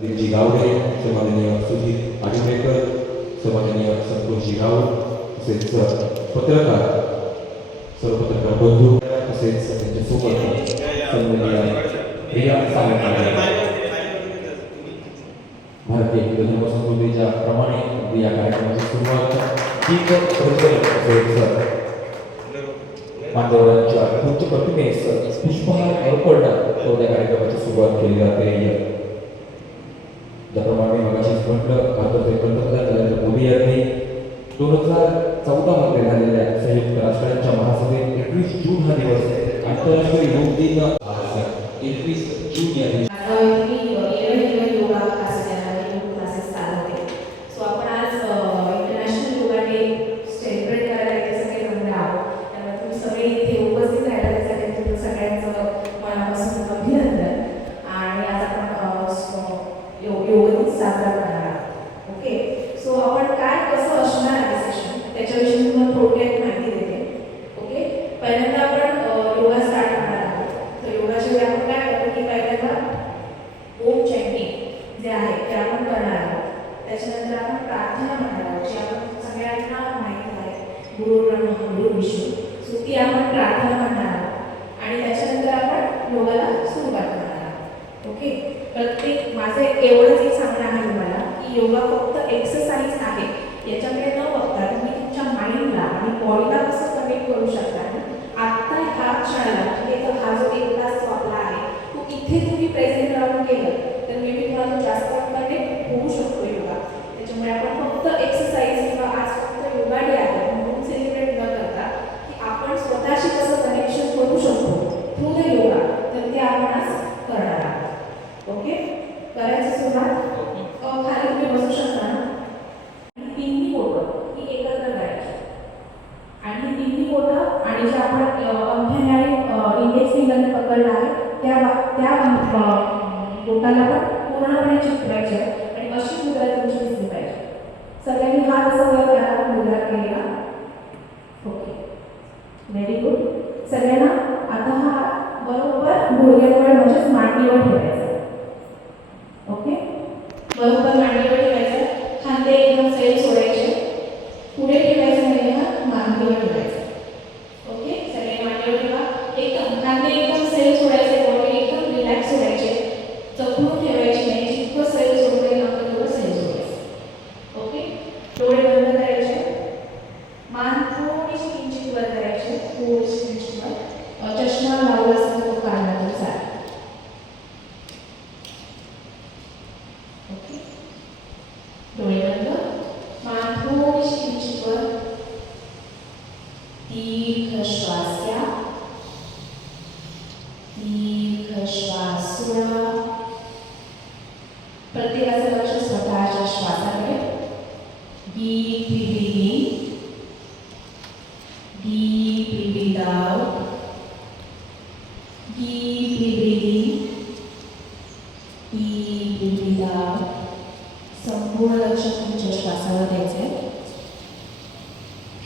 दिलजी गावडे सन्माननीय सुधीर आडिमेकर सन्माननीय संतोषजी राऊत तसेच पत्रकार सर्व पत्रकार बंधू तसेच त्यांच्या सन्माननीय भारतीय हिंदू धर्म प्रमाणे अगदी या कार्यक्रमाची सुरुवात दीप प्रज्वलन तसेच मान्यवरांच्या उच्च प्रतिमेस पुष्पहार अर्पण करून कार्यक्रमाची सुरुवात केली जाते म्हटलं भारताचे पंतप्रधान नरेंद्र मोदी यांनी दोन हजार चौदा मध्ये झालेल्या संयुक्त राष्ट्रांच्या महासभेत एकवीस जून हा दिवस आंतरराष्ट्रीय योग दिन एकवीस जून या दिवशी. आता सो आपण काय कसं असणार आहे सेशन त्याच्याविषयी तुम्हाला थोडक्यात माहिती देते. ओके पहिल्यांदा आपण योगा स्टार्ट करणार आहोत. तर योगाच्या वेळी आपण काय करतो की पहिल्यांदा ओम चॅटिंग जे आहे ते आपण करणार आहोत. त्याच्यानंतर आपण प्रार्थना म्हणणार आहोत जी आपण सगळ्यांना माहिती आहे. गुरु ब्रह्म गुरु विष्णू. सो ती आपण प्रार्थना म्हणणार आहोत. आणि त्याच्यानंतर आपण योगाला सुरुवात करणार आहोत. ओके प्रत्येक माझं एवढंच एक सांगणं आहे. योगा फक्त एक्सरसाइज आहे. याच्याकडे न बघता तुम्ही तुमच्या माइंडला आणि बॉडीला कसं कनेक्ट करू शकता आत्ता ह्या क्षणाला म्हणजे हा जो एक तास जो आपला आहे तो इथे तुम्ही प्रेझेंट राहून केलं तर मे बी तुम्हाला जास्त कनेक्ट होऊ शकतो योगा. त्याच्यामुळे आपण फक्त एक्सरसाइज किंवा आज फक्त योगा डे आहे म्हणून सेलिब्रेट न करता की आपण स्वतःशी कसं कनेक्शन करू शकतो थ्रू द योगा तर ते आपण आज करणार आहोत. ओके करायची सुरुवात अ, खाली तुम्ही बसू शकता ना आणि तिन्ही बोटं ही एकत्र करायची आणि तिन्ही बोटं आणि जे आपण अ, अंगठ्याने इंडेक्स फिंगरने पकडलं आहे त्या त्या बोटाला पण पूर्णपणे चिपकायचे आहे. आणि अशी मुद्रा तुमची दिसली पाहिजे. सगळ्यांनी हा असं वर करा मुद्रा केलेला ओके. व्हेरी गुड सगळ्यांना आता हा बरोबर गुडघ्यावर म्हणजेच मांडीवर ठेवायचा ओके? बरोबर मांडीवर ठेवायचं खांदे एकदम सैल सोडायचे Okay? Remember, my पृथ्वीला संपूर्ण लक्ष तुमच्या श्वासावर आहे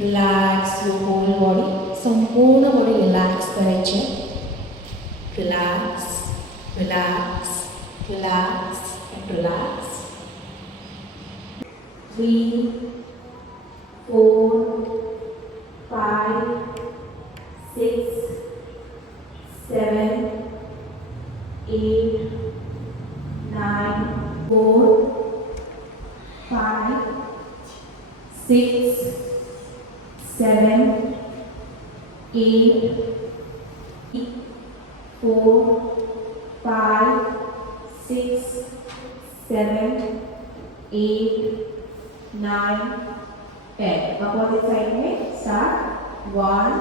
रिलॅक्स युअर होल बॉडी संपूर्ण बॉडी रिलॅक्स करायचे relax relax relax relax three four five six seven eight four, five, six, seven, eight, four, five, six, seven, eight, nine, ten. Opposite side में सात one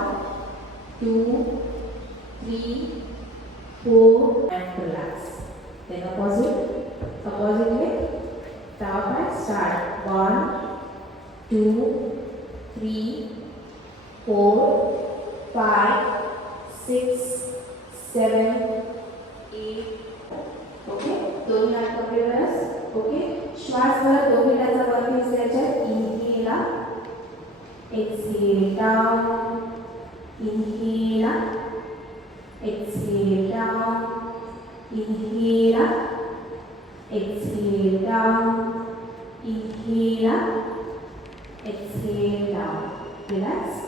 two three four and relax then two, three, four, five, six, seven, eight. Okay दोन हात कपडे बरस okay श्वास भर दोन मिनिटाचा वरती उचलायचा inhale exhale down inhale exhale down inhale exhale down inhale inhale up, exhale down. Relax.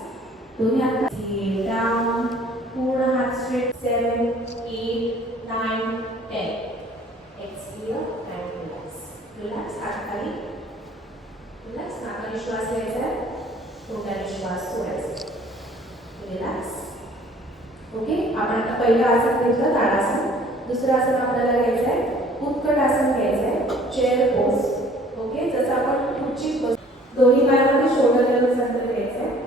दोन्ही हात exhale down, पूर्ण हात straight seven, eight, nine, ten. Exhale and relax. Relax. हात खाली. Relax. नाकाने श्वास घ्यायचा आहे. तोंडाने श्वास सोडायचा. Relax. ओके आपण आता पहिलं आसन घेतलं ताडासन दुसरं आसन आपल्याला घ्यायचं आहे उत्कट आसन घ्यायचं आहे चेअर पोज ओके जसं आपण खुर्चीत बस दोन्ही पायामध्ये शोल्डर लेवल अंतर घ्यायचं आहे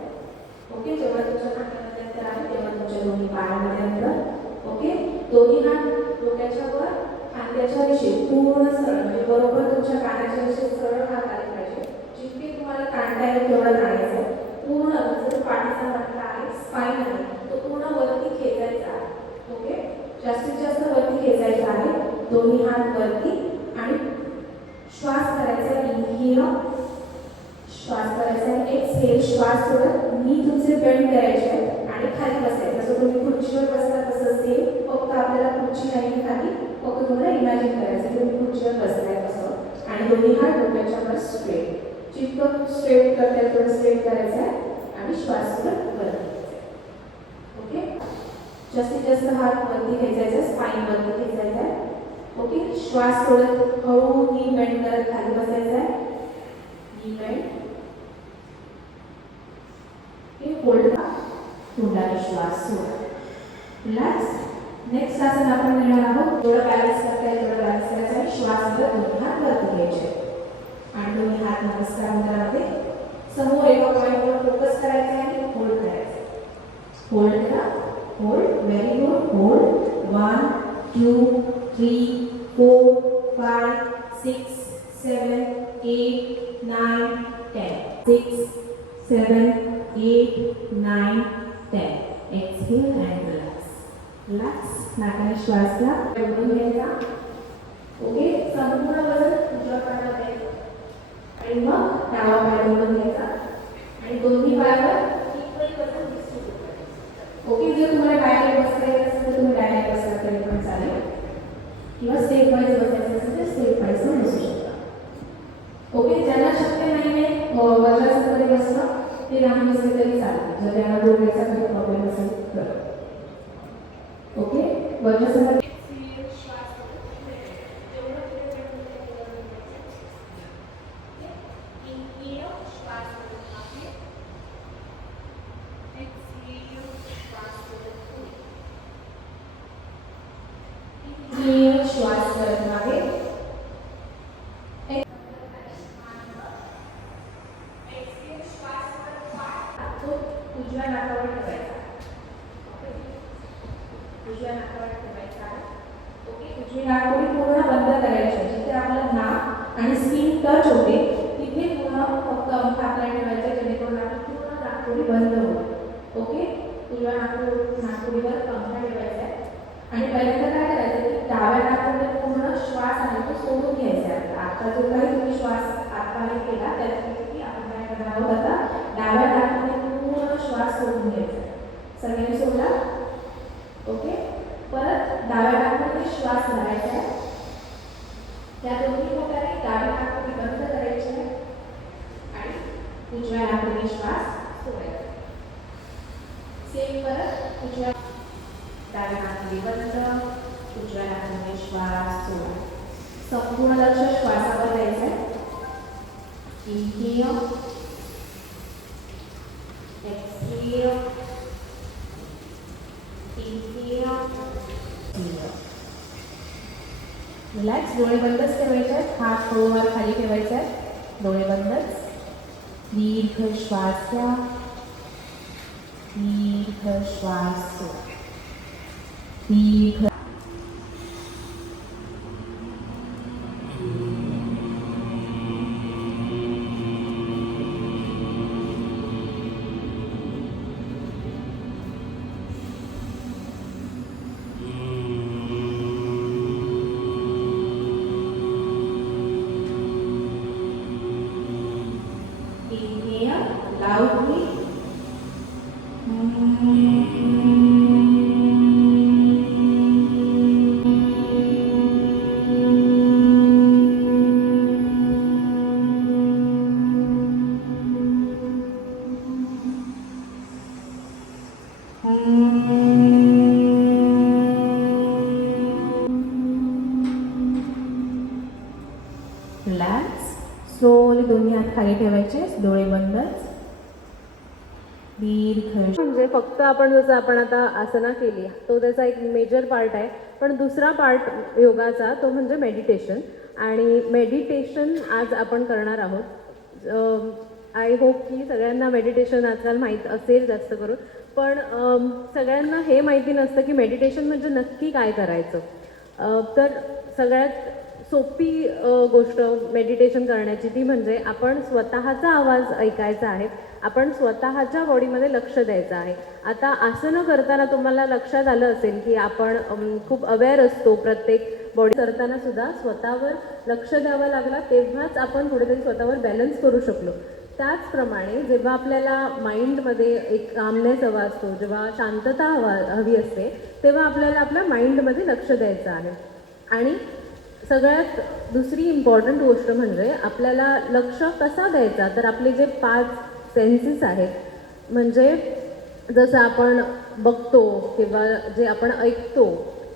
ओके जेव्हा तुमच्या हातामध्ये अंतर आहे तेव्हा तुमच्या दोन्ही पायामध्ये अंतर ओके दोन्ही हात डोक्याच्या वर खांद्याच्या दिशेत पूर्ण सरळ म्हणजे बरोबर तुमच्या कानाच्या दिशेत सरळ हात आले पाहिजे जितके तुम्हाला काढता येईल तेवढं काढायचं आहे पूर्ण जसं पाठीचा मटका आहे स्पाईन आहे तो पूर्ण वरती खेचायचा आहे ओके जास्तीत जास्त वरती खेचायचा आहे दोन्ही हात वरती आणि श्वास करायचा इनहेल श्वास करायचा आहे. एक्सहेल श्वास सोडत मी तुमचे बेंड करायचे आहे. आणि खाली बसायचं जसं तुम्ही खुर्चीवर बसता तसं सेम फक्त आपल्याला खुर्ची नाही खाली. फक्त तुम्हाला इमॅजिन करायचं आहे. तुम्ही खुर्चीवर बसताय असं. आणि दोन्ही हात डोक्याच्या वर स्ट्रेट जितकं स्ट्रेट करता थोडं स्ट्रेट करायचं आहे. आणि श्वास सोडत वरती ओके जास्तीत जास्त हात वरती खेचायचा स्पाईन वरती खेचायचा आहे. ओके? श्वास सोडत हळू नी बेंड करत खाली बसायचा आहे. नी बेंड हे होल्ड तोंडाने श्वास सोडा. रिलॅक्स नेक्स्ट आसन आपण घेणार आहोत. थोडं बॅलन्स करता येईल तेवढं बॅलन्स करायचं आहे. श्वास घेत हात वरती घ्यायचे आणि दोन्ही हात नमस्कार मुद्रामध्ये समोर एका पॉईंटवर फोकस करायचा आहे. आणि होल्ड करायचं होल्ड करा. Hold very good hold one two three four, five, six, seven, eight, nine, ten. Six, seven, eight, nine, ten. Exhale and relax. Relax. नाकाने श्वास घ्या एवढून घ्यायचा ओके संपूर्ण वजन उजव्या पायावर द्यायचं आणि मग डावा पाय ओढून घ्यायचा आणि दोन्ही पायावर equal वजन ओके जर तुम्हाला डायरेक्ट बसता येत असेल तर तुम्ही डायरेक्ट बसला तरी पण चालेल किंवा स्टेप वाईज बसायचं असेल तर स्टेप वाईज पण बसू शकता. ओके ज्यांना शक्य नाही आहे वज्रासनामध्ये बसणं ते राहून बसले तरी चालते. जर त्यांना डोक्याचा काही प्रॉब्लेम असेल तर. ओके वज्रासनात Inhale, श्वास करत मागे तो उजव्या नाकावर ठेवायचा उजव्या नाकावर ठेवायचा ओके उजवी नाकपुडी पूर्ण बंद करायची आहे. जिथे आपलं नाक आणि स्किन टच होते तिथे पूर्ण फक्त अंक आपल्याला ठेवायचा जेणेकरून आपली पूर्ण नाकपुडी बंद होईल ओके उजव्या नाकपुडी नाकपुडीवर पंखा ठेवायचा आहे आणि पहिल्यांदा काय करायचं की डाव्या नाकपुडीत पूर्ण श्वास आहे तो सोडून घ्यायचा आहे आता जो काही तुम्ही श्वास आतमध्ये केला त्याच्यापैकी आपण काय करणार आहोत आता डाव्या नाकपुडीत पूर्ण श्वास सोडून घ्यायचा आहे. सगळ्यांनी सोडला ओके परत डाव्या नाकपुडीत श्वास धरायचा आहे त्या दोन्ही प्रकारे डाव्या नाकपुडी बंद करायची आहे आणि उजव्या नाकपुडी श्वास सोडायचा सेम परत उजव्या डाव्या नाकपुडी बंद उजव्या नाकपुडी श्वास सोडा संपूर्ण लक्ष श्वासावर द्यायचं आहे इनहेल एक्सहेल रिलॅक्स डोळे बंदच ठेवायचे. आहेत हात हळूवार खाली ठेवायचे. आहेत डोळे बंदच. दीर्घ श्वास घ्या. दीर्घ श्वास दीर्घ म्हणजे आपण जसं आपण आता आसना केली तो त्याचा एक मेजर पार्ट आहे. पण दुसरा पार्ट योगाचा तो म्हणजे मेडिटेशन आणि मेडिटेशन आज आपण करणार आहोत. आय होप की सगळ्यांना मेडिटेशन आजकाल माहीत असेल जास्त करून. पण सगळ्यांना हे माहिती नसतं की मेडिटेशन म्हणजे नक्की काय करायचं. तर सगळ्यात सोपी गोष्ट मेडिटेशन करण्याची ती म्हणजे आपण स्वतःचा आवाज ऐकायचा आहे. आपण स्वतःच्या बॉडीमध्ये लक्ष द्यायचं आहे. आता आसनं करताना तुम्हाला लक्षात आलं असेल की आपण खूप अवेअर असतो प्रत्येक बॉडी करताना सुद्धा स्वतःवर लक्ष द्यावं लागलं तेव्हाच आपण कुठेतरी स्वतःवर बॅलन्स करू शकलो. त्याचप्रमाणे जेव्हा आपल्याला माइंडमध्ये एक कामनेस हवा असतो जेव्हा शांतता हवा हवी असते तेव्हा आपल्याला आपल्या माइंडमध्ये लक्ष द्यायचं आहे. आणि सगळ्यात दुसरी इम्पॉर्टंट गोष्ट म्हणजे आपल्याला लक्ष कसा द्यायचा तर आपले जे पाच सेन्सेस आहेत म्हणजे जसं आपण बघतो किंवा जे आपण ऐकतो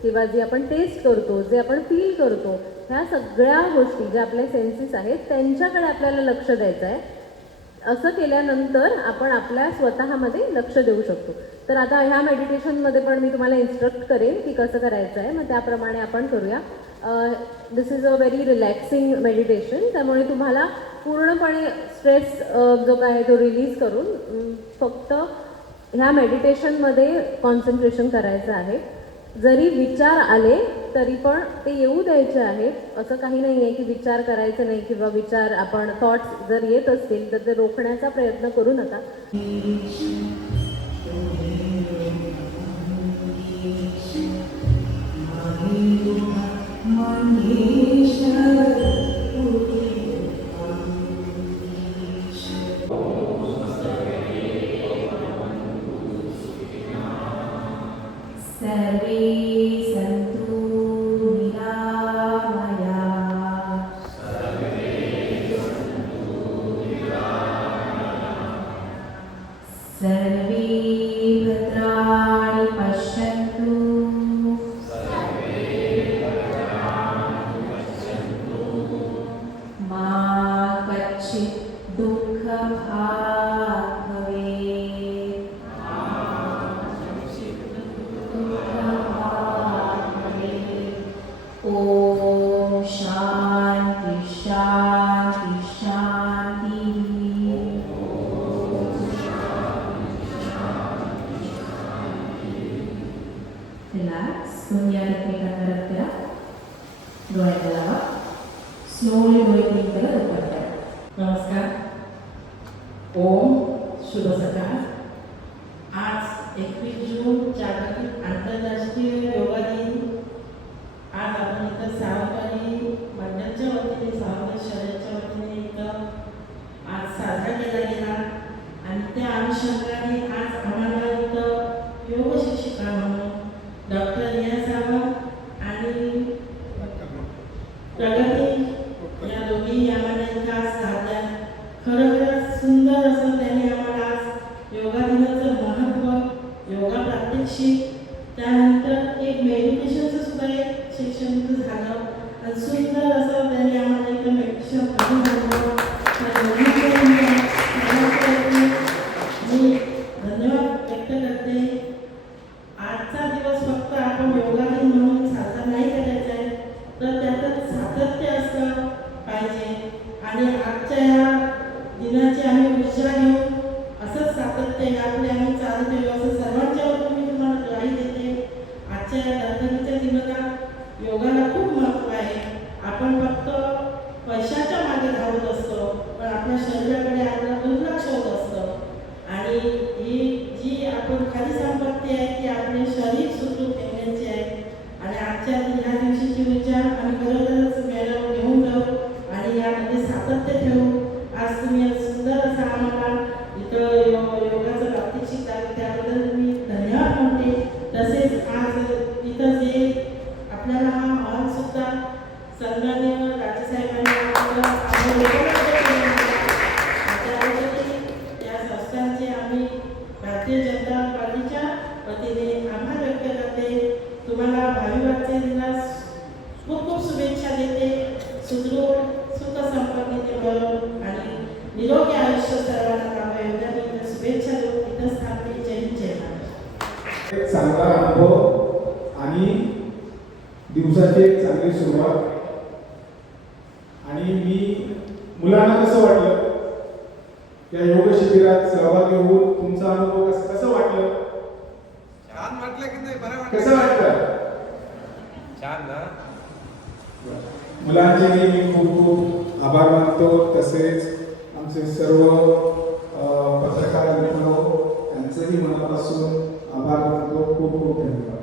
किंवा जे आपण टेस्ट करतो जे आपण फील करतो ह्या सगळ्या गोष्टी ज्या आपले सेन्सेस आहेत त्यांच्याकडे आपल्याला लक्ष द्यायचं आहे. असं केल्यानंतर आपण आपल्या स्वतःमध्ये लक्ष देऊ शकतो. तर आता ह्या मेडिटेशनमध्ये पण मी तुम्हाला इन्स्ट्रक्ट करेन की कसं करायचं आहे. मग त्याप्रमाणे आपण करूया. This is a very relaxing meditation त्यामुळे तुम्हाला पूर्णपणे स्ट्रेस जो काय आहे तो रिलीज करून फक्त ह्या मेडिटेशनमध्ये कॉन्सन्ट्रेशन करायचं आहे. जरी विचार आले तरी पण ते येऊ द्यायचे आहेत. असं काही नाही आहे की विचार करायचं नाही किंवा विचार आपण थॉट्स जर येत असतील तर ते रोखण्याचा प्रयत्न करू नका. सर्वे शिक्षण झालं आणि सुंदर असं त्यांनी आम्हाला इथं आपल्याला हॉल सुद्धा सन्मान्य राजेसाहेबांनी संस्थांचे आम्ही भारतीय जनता पार्टीच्या वतीने आभार व्यक्त करते. तुम्हाला भावी वाटचे खूप खूप शुभेच्छा देते. सुदृढ सुख करो आणि निरोगी आयुष्य सर्वांना लाभो एवढ्या मी शुभेच्छा देऊन इथंच थांबते जय हिंद, जय महाराष्ट्र एक चांगला अनुभव आणि दिवसाची एक चांगली सुरुवात आणि मी मुलांना कसं वाटलं? या योग शिबिरात सहभागी होऊन तुमचा अनुभव कसं कसं वाटलं? छान वाटलं की नाही? बरं वाटलं. कसं वाटलं? छान ना? मुलांचे मी खूप खूप आभार मानतो. तसेच आमचे सर्व पत्रकार मित्र यांचेही मनापासून आभार मानतो. खूप खूप धन्यवाद.